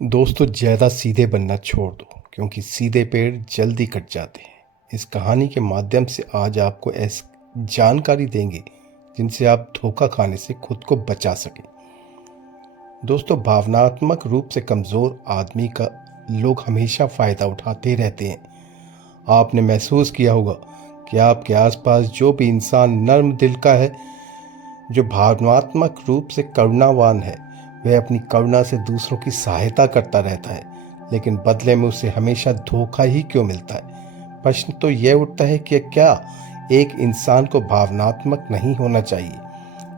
दोस्तों, ज़्यादा सीधे बनना छोड़ दो क्योंकि सीधे पेड़ जल्दी कट जाते हैं। इस कहानी के माध्यम से आज आपको ऐसी जानकारी देंगे जिनसे आप धोखा खाने से खुद को बचा सकें। दोस्तों, भावनात्मक रूप से कमज़ोर आदमी का लोग हमेशा फ़ायदा उठाते रहते हैं। आपने महसूस किया होगा कि आपके आसपास जो भी इंसान नर्म दिल का है, जो भावनात्मक रूप से करुणावान है, वह अपनी करुणा से दूसरों की सहायता करता रहता है, लेकिन बदले में उसे हमेशा धोखा ही क्यों मिलता है। प्रश्न तो यह उठता है कि क्या एक इंसान को भावनात्मक नहीं होना चाहिए?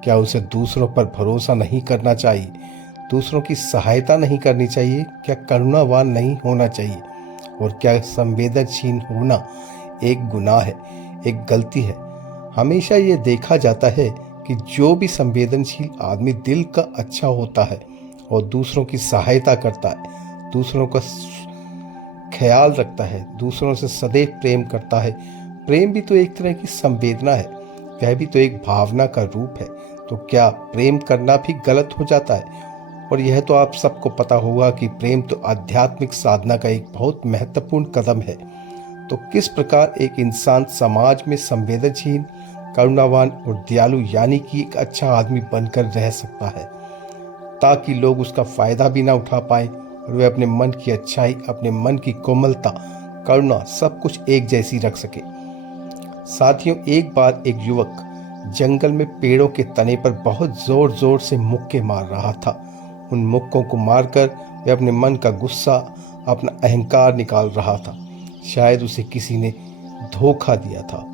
क्या उसे दूसरों पर भरोसा नहीं करना चाहिए? दूसरों की सहायता नहीं करनी चाहिए? क्या करुणावान नहीं होना चाहिए? और क्या संवेदनशील होना एक गुनाह है, एक गलती है? हमेशा ये देखा जाता है कि जो भी संवेदनशील आदमी दिल का अच्छा होता है और दूसरों की सहायता करता है, दूसरों का ख्याल रखता है, दूसरों से सदैव प्रेम करता है। प्रेम भी तो एक तरह की संवेदना है, वह भी तो एक भावना का रूप है। तो क्या प्रेम करना भी गलत हो जाता है? और यह तो आप सबको पता होगा कि प्रेम तो आध्यात्मिक साधना का एक बहुत महत्वपूर्ण कदम है। तो किस प्रकार एक इंसान समाज में संवेदनशील, करुणावान और दयालु यानी कि एक अच्छा आदमी बनकर रह सकता है, ताकि लोग उसका फायदा भी ना उठा पाए और वे अपने मन की अच्छाई, अपने मन की कोमलता, करुणा सब कुछ एक जैसी रख सके। साथियों, एक बार एक युवक जंगल में पेड़ों के तने पर बहुत जोर जोर से मुक्के मार रहा था। उन मुक्कों को मारकर वह अपने मन का गुस्सा, अपना अहंकार निकाल रहा था। शायद उसे किसी ने धोखा दिया था,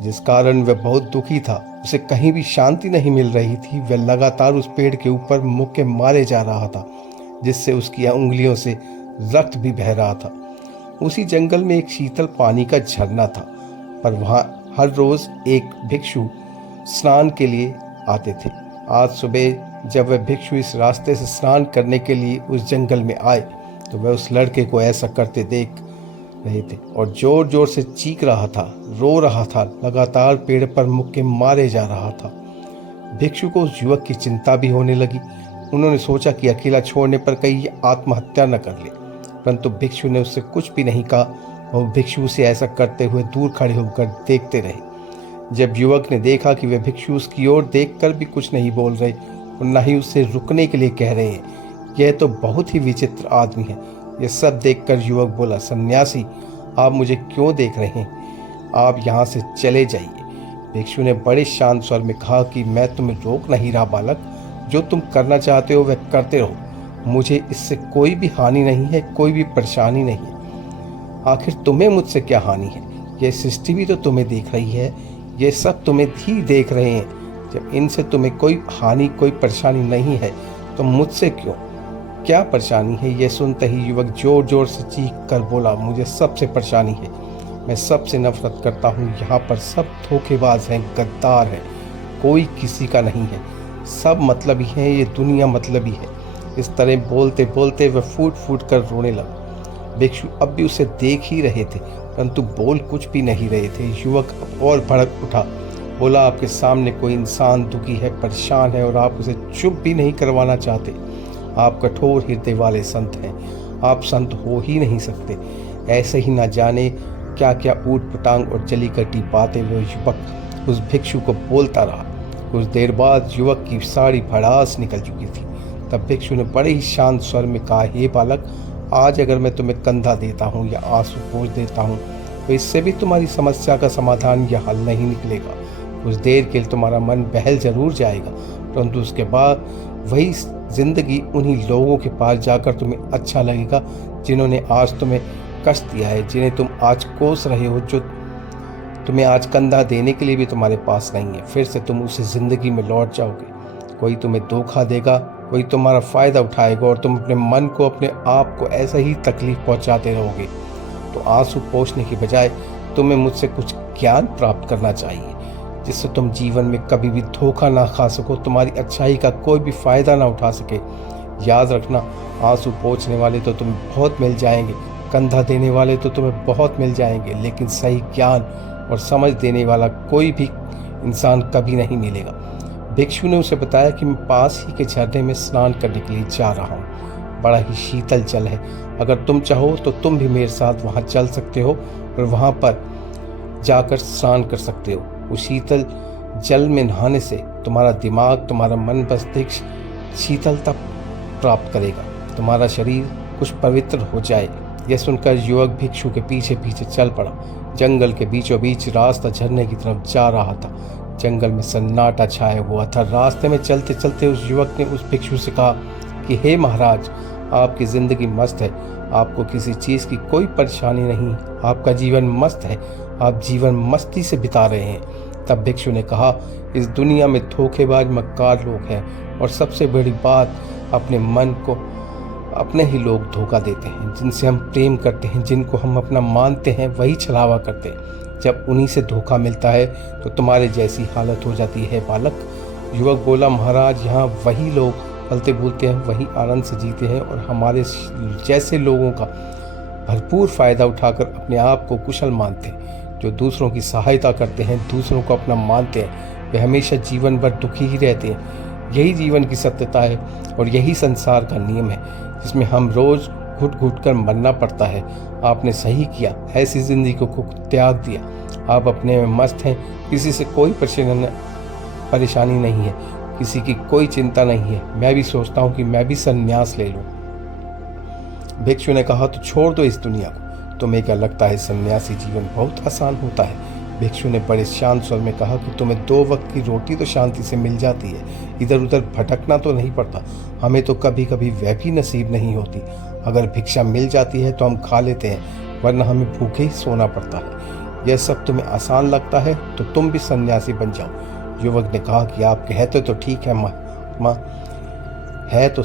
जिस कारण वह बहुत दुखी था। उसे कहीं भी शांति नहीं मिल रही थी। वह लगातार उस पेड़ के ऊपर मुक्के मारे जा रहा था, जिससे उसकी उंगलियों से रक्त भी बह रहा था। उसी जंगल में एक शीतल पानी का झरना था, पर वहाँ हर रोज एक भिक्षु स्नान के लिए आते थे। आज सुबह जब वह भिक्षु इस रास्ते से स्नान करने के लिए उस जंगल में आए, तो वह उस लड़के को ऐसा करते देख रहे थे और जोर जोर से चीख रहा था, रो रहा था, लगातार पेड़ पर मुक्के मारे जा रहा था। भिक्षु को उस युवक की चिंता भी होने लगी। उन्होंने सोचा कि अकेला छोड़ने पर कहीं ये आत्महत्या न कर ले, परंतु भिक्षु ने उससे कुछ भी नहीं कहा और भिक्षु से ऐसा करते हुए दूर खड़े होकर देखते रहे। जब युवक ने देखा कि वे भिक्षु उसकी ओर देखकर भी कुछ नहीं बोल रहे और न ही उससे रुकने के लिए कह रहे हैं, यह तो बहुत ही विचित्र आदमी है। यह सब देखकर युवक बोला, सन्यासी, आप मुझे क्यों देख रहे हैं? आप यहाँ से चले जाइए। भिक्षु ने बड़े शांत स्वर में कहा कि मैं तुम्हें रोक नहीं रहा बालक, जो तुम करना चाहते हो वह करते रहो। मुझे इससे कोई भी हानि नहीं है, कोई भी परेशानी नहीं है। आखिर तुम्हें मुझसे क्या हानि है? यह सृष्टि भी तो तुम्हें देख रही है, ये सब तुम्हें भी देख रहे हैं। जब इनसे तुम्हें कोई हानि, कोई परेशानी नहीं है, तो मुझसे क्यों? क्या परेशानी है? यह सुनते ही युवक जोर जोर से चीख कर बोला, मुझे सबसे परेशानी है। मैं सबसे नफरत करता हूँ। यहाँ पर सब धोखेबाज हैं, गद्दार हैं, कोई किसी का नहीं है। सब मतलबी हैं, ये दुनिया मतलबी है। इस तरह बोलते बोलते वह फूट फूट कर रोने लगा। भिक्षु अब भी उसे देख ही रहे थे, परंतु बोल कुछ भी नहीं रहे थे। युवक और भड़क उठा, बोला, आपके सामने कोई इंसान दुखी है, परेशान है और आप उसे चुप भी नहीं करवाना चाहते। आप कठोर हृदय वाले संत हैं, आप संत हो ही नहीं सकते। ऐसे ही ना जाने क्या क्या ऊट पटांग और जली कटी बातें वो युवक उस भिक्षु को बोलता रहा। कुछ देर बाद युवक की सारी भड़ास निकल चुकी थी। तब भिक्षु ने बड़े ही शांत स्वर में कहा, हे बालक, आज अगर मैं तुम्हें कंधा देता हूँ या आंसू पोंछ देता हूँ, तो इससे भी तुम्हारी समस्या का समाधान या हल नहीं निकलेगा। कुछ देर के लिए तुम्हारा मन बहल जरूर जाएगा, परंतु उसके बाद वही जिंदगी उन्हीं लोगों के पास जाकर तुम्हें अच्छा लगेगा जिन्होंने आज तुम्हें कष्ट दिया है, जिन्हें तुम आज कोस रहे हो, जो तुम्हें आज कंधा देने के लिए भी तुम्हारे पास नहीं है। फिर से तुम उसी जिंदगी में लौट जाओगे। कोई तुम्हें धोखा देगा, कोई तुम्हारा फायदा उठाएगा और तुम अपने मन को, अपने आप को ऐसा ही तकलीफ पहुंचाते रहोगे। तो आंसू पोंछने की बजाय तुम्हें मुझसे कुछ ज्ञान प्राप्त करना चाहिए, जिससे तुम जीवन में कभी भी धोखा ना खा सको, तुम्हारी अच्छाई का कोई भी फायदा ना उठा सके। याद रखना, आंसू पोंछने वाले तो तुम्हें बहुत मिल जाएंगे, कंधा देने वाले तो तुम्हें बहुत मिल जाएंगे, लेकिन सही ज्ञान और समझ देने वाला कोई भी इंसान कभी नहीं मिलेगा। भिक्षु ने उसे बताया कि मैं पास ही के झरने में स्नान करने के लिए जा रहा हूँ। बड़ा ही शीतल जल है। अगर तुम चाहो तो तुम भी मेरे साथ वहाँ चल सकते हो और वहाँ पर जाकर स्नान कर सकते हो। उस शीतल जल में नहाने से तुम्हारा दिमाग, तुम्हारा मन मस्तिष्क शीतलता प्राप्त करेगा, तुम्हारा शरीर कुछ पवित्र हो जाए। यह सुनकर युवक भिक्षु के पीछे पीछे चल पड़ा। जंगल के बीचों बीच रास्ता झरने की तरफ जा रहा था। जंगल में सन्नाटा छाया हुआ था। रास्ते में चलते चलते उस युवक ने उस भिक्षु से कहा कि हे महाराज, आपकी जिंदगी मस्त है, आपको किसी चीज़ की कोई परेशानी नहीं, आपका जीवन मस्त है, आप जीवन मस्ती से बिता रहे हैं। तब भिक्षु ने कहा, इस दुनिया में धोखेबाज मक्कार लोग हैं और सबसे बड़ी बात, अपने मन को अपने ही लोग धोखा देते हैं। जिनसे हम प्रेम करते हैं, जिनको हम अपना मानते हैं, वही छलावा करते हैं। जब उन्हीं से धोखा मिलता है तो तुम्हारे जैसी हालत हो जाती है बालक। युवक बोला, महाराज, यहाँ वही लोग फलते फूलते हैं, वही आनंद से जीते हैं और हमारे जैसे लोगों का भरपूर फ़ायदा उठाकर अपने आप को कुशल मानते हैं। जो दूसरों की सहायता करते हैं, दूसरों को अपना मानते हैं, वे हमेशा जीवन भर दुखी ही रहते हैं। यही जीवन की सत्यता है और यही संसार का नियम है, जिसमें हम रोज़ घुट घुट कर मरना पड़ता है। आपने सही किया, ऐसी ज़िंदगी को त्याग दिया। आप अपने में मस्त हैं, किसी से कोई परेशानी नहीं है, किसी की कोई चिंता नहीं है। मैं भी सोचता हूँ कि मैं भी संन्यास ले लूँ। भिक्षु ने कहा, तो छोड़ दो इस दुनिया को। तुम्हें क्या लगता है सन्यासी जीवन बहुत आसान होता है? भिक्षु ने बड़े शांत स्वर में कहा कि तुम्हें 2 वक्त की रोटी तो शांति से मिल जाती है, इधर उधर भटकना तो नहीं पड़ता। हमें तो कभी कभी वह भी नसीब नहीं होती। अगर भिक्षा मिल जाती है तो हम खा लेते हैं, वरना हमें भूखे ही सोना पड़ता है। यह सब तुम्हें आसान लगता है तो तुम भी सन्यासी बन जाओ। युवक ने कहा कि आप कहते तो ठीक है माँ, है तो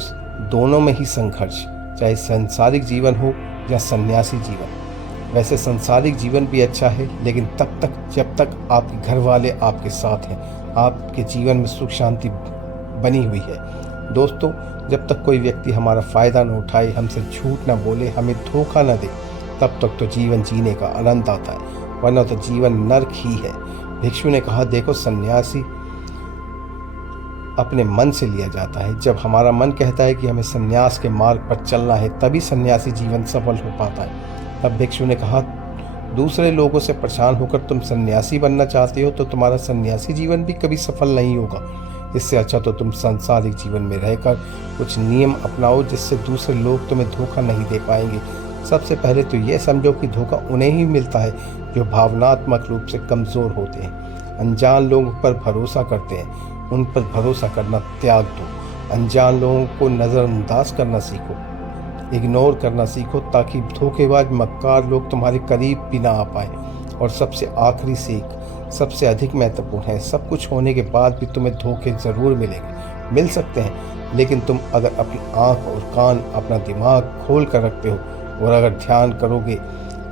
दोनों में ही संघर्ष, चाहे सांसारिक जीवन हो या सन्यासी जीवन। वैसे सांसारिक जीवन भी अच्छा है, लेकिन तब तक जब तक आपके घर वाले आपके साथ हैं, आपके जीवन में सुख शांति बनी हुई है। दोस्तों, जब तक कोई व्यक्ति हमारा फ़ायदा न उठाए, हमसे झूठ न बोले, हमें धोखा न दे, तब तक तो जीवन जीने का आनंद आता है, वरना तो जीवन नर्क ही है। भिक्षु ने कहा, देखो, सन्यासी अपने मन से लिया जाता है। जब हमारा मन कहता है कि हमें सन्यास के मार्ग पर चलना है, तभी सन्यासी जीवन सफल हो पाता है। तब भिक्षु ने कहा, दूसरे लोगों से परेशान होकर तुम सन्यासी बनना चाहते हो तो तुम्हारा सन्यासी जीवन भी कभी सफल नहीं होगा। इससे अच्छा तो तुम सांसारिक जीवन में रहकर कुछ नियम अपनाओ, जिससे दूसरे लोग तुम्हें धोखा नहीं दे पाएंगे। सबसे पहले तो यह समझो कि धोखा उन्हें ही मिलता है जो भावनात्मक रूप से कमज़ोर होते हैं। अनजान लोगों पर भरोसा करते हैं, उन पर भरोसा करना त्याग दो। अनजान लोगों को नज़रअंदाज करना सीखो, इग्नोर करना सीखो, ताकि धोखेबाज मक्कार लोग तुम्हारे करीब भी ना आ पाए। और सबसे आखिरी सीख, सबसे अधिक महत्वपूर्ण है, सब कुछ होने के बाद भी तुम्हें धोखे ज़रूर मिलेंगे, मिल सकते हैं, लेकिन तुम अगर अपनी आँख और कान, अपना दिमाग खोल कर रखते हो और अगर ध्यान करोगे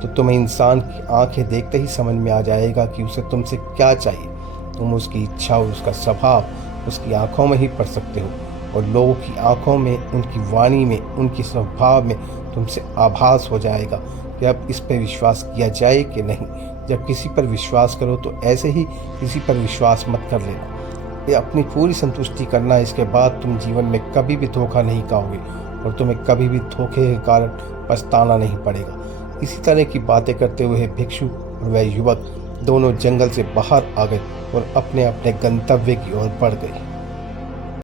तो तुम्हें इंसान की आंखें देखते ही समझ में आ जाएगा कि उसे तुमसे क्या चाहिए। तुम उसकी इच्छा और उसका स्वभाव उसकी आंखों में ही पढ़ सकते हो, और लोगों की आंखों में, उनकी वाणी में, उनके स्वभाव में तुमसे आभास हो जाएगा कि अब इस पर विश्वास किया जाए कि नहीं। जब किसी पर विश्वास करो तो ऐसे ही किसी पर विश्वास मत कर लेना। ये अपनी पूरी संतुष्टि करना, इसके बाद तुम जीवन में कभी भी धोखा नहीं खाओगे और तुम्हें कभी भी धोखे के कारण पछताना नहीं पड़ेगा। इसी तरह की बातें करते हुए भिक्षु और वह युवक दोनों जंगल से बाहर आ गए और अपने अपने गंतव्य की ओर बढ़ गए।